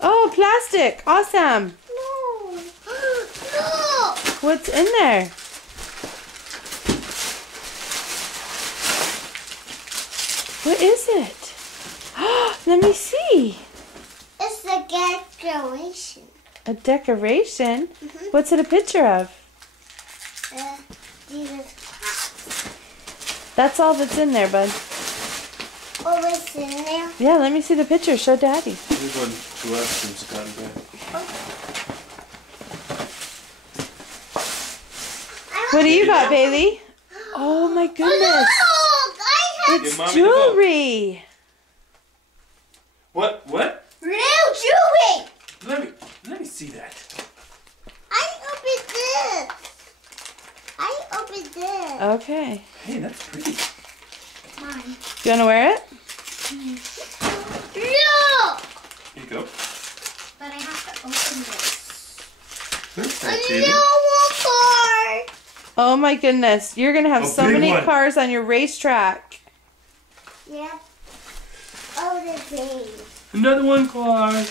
Oh, plastic. Awesome. No. No. What's in there? What is it? Let me see. It's a decoration. A decoration? Mhm. What's it a picture of? Jesus Christ. That's all that's in there, bud. Oh, what's in there? Yeah, let me see the picture. Show Daddy. Here's one to us from Scott and Beck. What do you got, Bailey? Oh my goodness. Oh, look! I have It's Mommy the book. jewelry. What? What? real jewelry. Let me see that. I opened this. I opened this. Okay. Hey, that's pretty. Mine. You want to wear it? Look! Here you go. But I have to open this. There's I that, know Bailey. one car. Oh my goodness. You're going to have A so big many one. cars on your racetrack. Yeah. Oh, the thing. Another one, Clark.